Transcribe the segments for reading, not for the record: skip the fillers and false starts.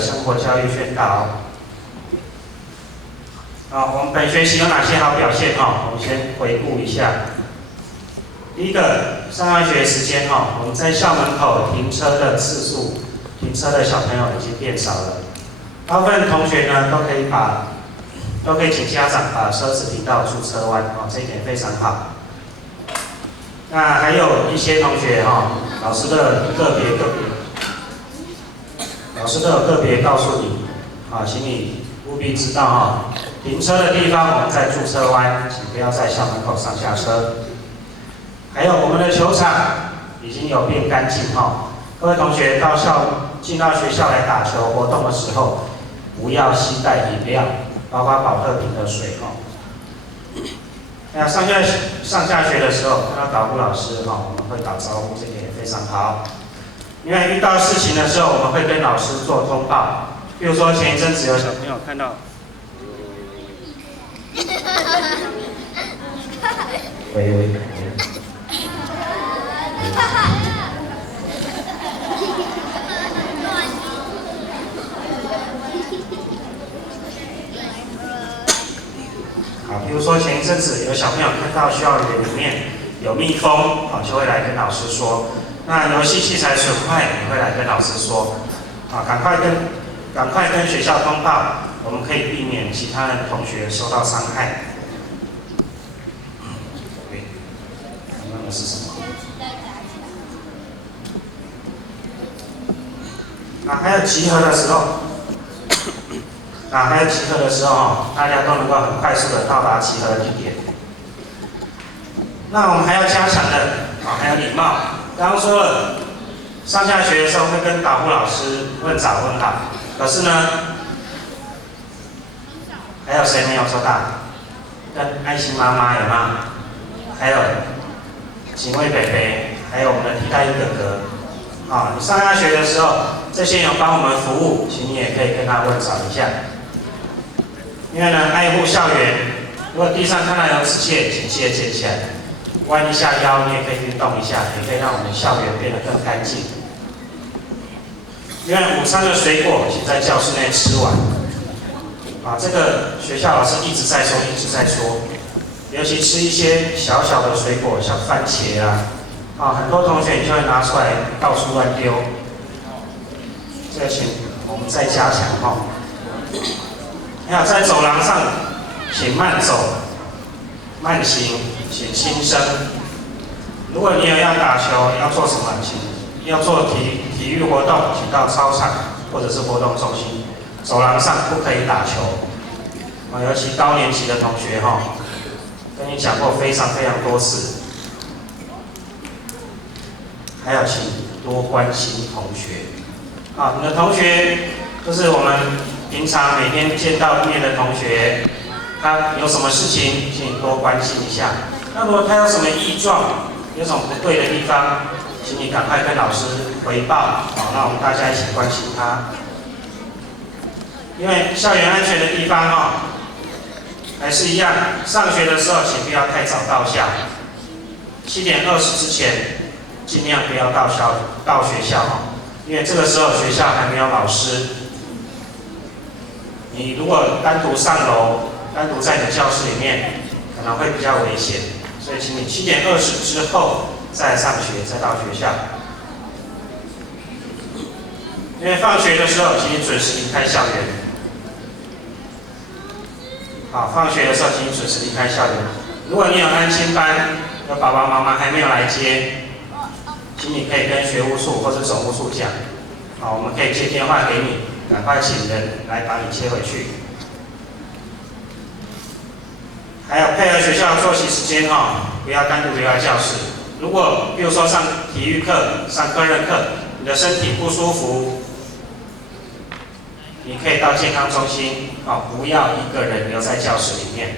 生活教育宣导。我们本学期有哪些好表现？我们先回顾一下。第一个，上下学时间我们在校门口停车的次数，停车的小朋友已经变少了。大部分同学呢都可以请家长把车子停到驻车弯，这一点非常好。那还有一些同学老师都有个别告诉你，请你务必知道停车的地方我们在驻车弯，请不要在校门口上下车。还有我们的球场已经有变干净各位同学进到学校来打球活动的时候，不要携带饮料，包括保特瓶的水那上下学的时候看到导护老师我们会打招呼，这点也非常好。因为遇到事情的时候，我们会跟老师做通报。比如说前一阵子有小朋友看到，喂。比如说前一阵子有小朋友看到校园里面有蜜蜂，就会来跟老师说。那游戏器材损坏也会来跟老师说，赶快跟学校通报，我们可以避免其他的同学受到伤害。刚刚的是什么？还有集合的时候。大家都能够很快速的到达集合地点。那我们还要加强的，还有礼貌。刚刚说了，上下学的时候会跟导护老师问早问好，可是呢，还有谁没有做到？跟爱心妈妈有吗？还有警卫北北，还有我们的替代役哥哥。你上下学的时候，这些人帮我们服务，请你也可以跟他问早一下。因为呢，爱护校园，如果地上看到有纸屑，请记得捡起来，弯一下腰，你也可以运动一下，也可以让我们校园变得更干净。因为午餐的水果请在教室内吃完。这个学校老师一直在说，尤其吃一些小小的水果，像番茄很多同学就会拿出来到处乱丢。这个请我们再加强还有在走廊上，请慢走、慢行，请轻声。如果你有要打球，要做什么，要做体育活动，请到操场或者是活动中心。走廊上不可以打球。尤其高年级的同学跟你讲过非常多次。还有请多关心同学。你的同学就是我们平常每天见到面的同学，他有什么事情，请你多关心一下。那如果他有什么异状，有什么不对的地方，请你赶快跟老师回报，那我们大家一起关心他。因为校园安全的地方还是一样，上学的时候请不要太早到校，7点20之前尽量不要到学校因为这个时候学校还没有老师。你如果单独上楼，单独在你的教室里面，可能会比较危险，所以请你7点20之后再上学，再到学校。因为放学的时候，请你准时离开校园。放学的时候，请你准时离开校园。如果你有安亲班，有爸爸妈妈还没有来接，请你可以跟学务处或者总务处讲，我们可以接电话给你，赶快请人来把你接回去。还有配合学校的作息时间不要单独留在教室。如果比如说上体育课、上科任课，你的身体不舒服，你可以到健康中心不要一个人留在教室里面。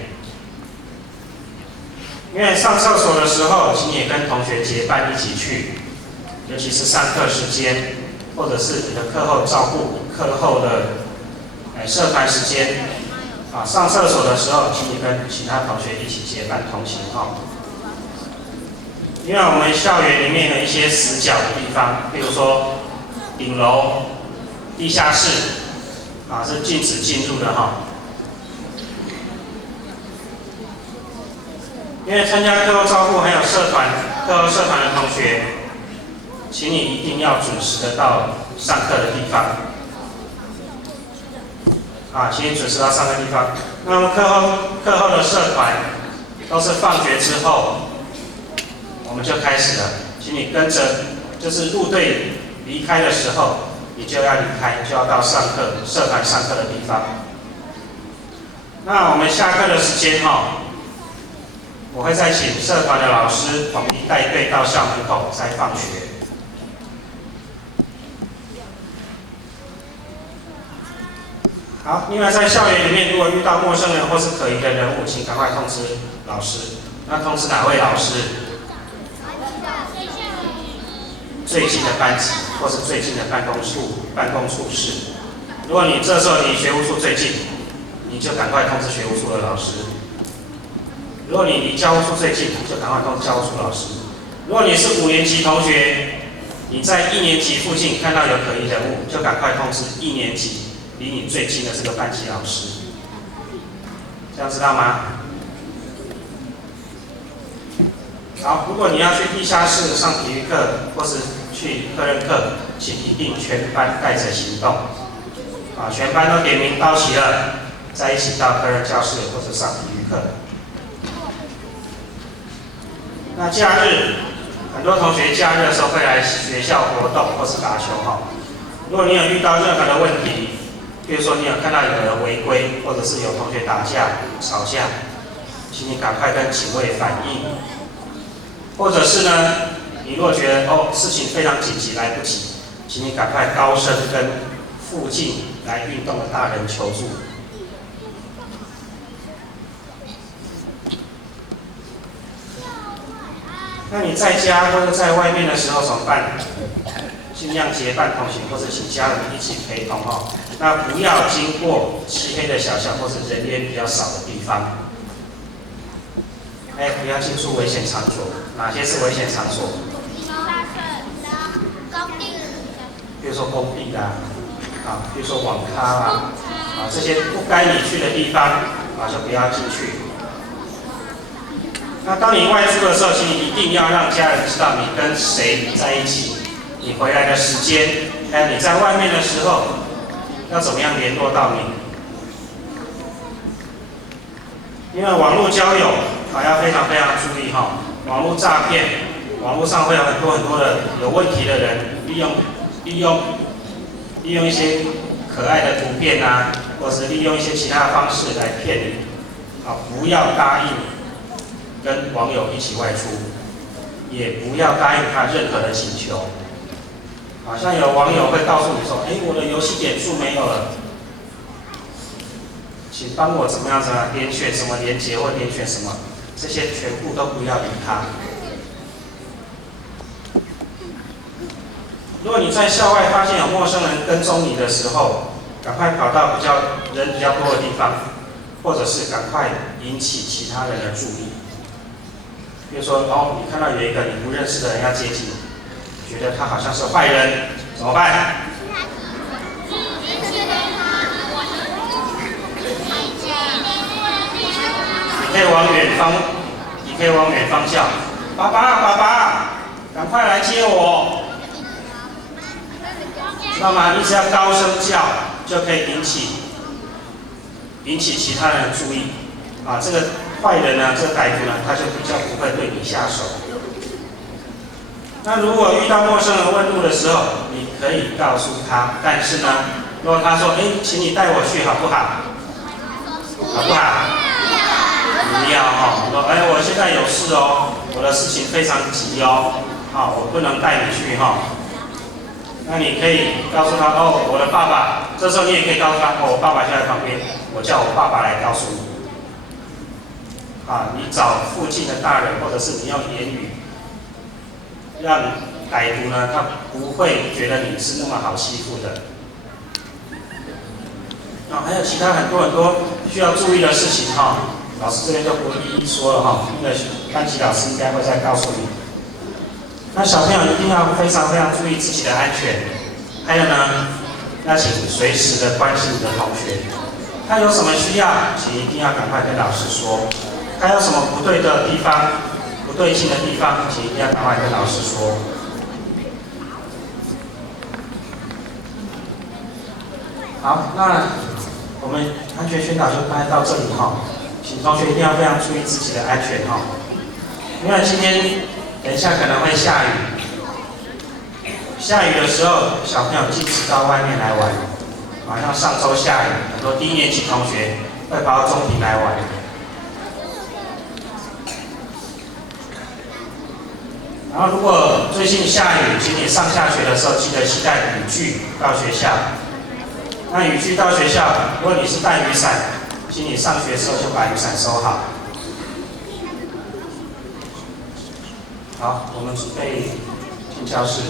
因为上厕所的时候，请你也跟同学结伴一起去，尤其是上课时间，或者是你的课后照顾、课后的社团时间，上厕所的时候，请你跟其他同学一起结伴同行因为我们校园里面有一些死角的地方，比如说顶楼、地下室，是禁止进入的哈。因为参加课后照护还有课后社团的同学，请你一定要准时的到上课的地方。请你准时到上课地方。那么课后的社团都是放学之后，我们就开始了。请你跟着，就是入队离开的时候，你就要离开，就要到社团上课的地方。那我们下课的时间我会再请社团的老师统一带队到校门口再放学。好，另外在校园里面，如果遇到陌生人或是可疑的人物，请赶快通知老师。那通知哪位老师？最近的班级或是最近的办公处室。如果你这时候离学务处最近，你就赶快通知学务处的老师。如果你离教务处最近，就赶快通知教务处老师。如果你是5年级同学，你在1年级附近看到有可疑人物，就赶快通知1年级离你最近的这个班级老师。这样知道吗？好，如果你要去地下室上体育课或是去科任课，请一定全班带着行动。全班都点名到齐了，再一起到科任教室或者上体育课。那假日，很多同学假日的时候会来学校活动或是打球如果你有遇到任何的问题，比如说你有看到有人违规，或者是有同学打架、吵架，请你赶快跟警卫反映。或者是呢，你如果觉得事情非常紧急来不及，请你赶快高声跟附近来运动的大人求助。那你在家或者在外面的时候怎么办？尽量结伴同行，或者请家人一起陪同那不要经过漆黑的小巷或者人烟比较少的地方。不要进出危险场所。哪些是危险场所？比如说工地比如说网咖这些不该你去的地方就不要进去。那当你外出的时候，请你一定要让家人知道你跟谁在一起，你回来的时间，还有你在外面的时候要怎么样联络到你。因为网络交友要非常非常注意网络诈骗，网络上会有很多的有问题的人利用一些可爱的图片或是利用一些其他的方式来骗你不要答应跟网友一起外出，也不要答应他任何的请求。像有网友会告诉你说，我的游戏点数没有了，请帮我怎么样点选什么连结或点选什么，这些全部都不要理他。如果你在校外发现有陌生人跟踪你的时候，赶快跑到人比较多的地方，或者是赶快引起其他人的注意。比如说，你看到有一个你不认识的人要接近，觉得他好像是坏人，怎么办？你可以往远方叫，爸爸，爸爸，赶快来接我，知道吗？你只要高声叫，就可以引起其他人的注意。这个坏人呢，这个歹徒呢，他就比较不会对你下手。那如果遇到陌生人问路的时候，你可以告诉他，但是呢，如果他说，请你带我去好不好？好不好？不要说，我现在有事我的事情非常急我不能带你去那你可以告诉他，我的爸爸，这时候你也可以告诉他，我爸爸就在旁边，我叫我爸爸来告诉你。你找附近的大人，或者是你用言语，让歹徒呢，他不会觉得你是那么好欺负的。还有其他很多需要注意的事情老师这边就不一一说了因为班级老师应该会再告诉你。那小朋友一定要非常非常注意自己的安全。还有呢，那请随时的关心你的同学，他有什么需要，请一定要赶快跟老师说。他有什么不对的地方、不对劲的地方，请一定要赶快跟老师说。好，那我们安全宣导就大概到这里哈，请同学一定要非常注意自己的安全哈，因为今天等一下可能会下雨，下雨的时候小朋友禁止到外面来玩，好像上周下雨，很多低年级同学会跑到中庭来玩。然后如果最近下雨，请你上下学的时候记得携带雨具到学校。那雨具到学校，如果你是带雨伞，请你上学的时候就把雨伞收好。好，我们准备进教室。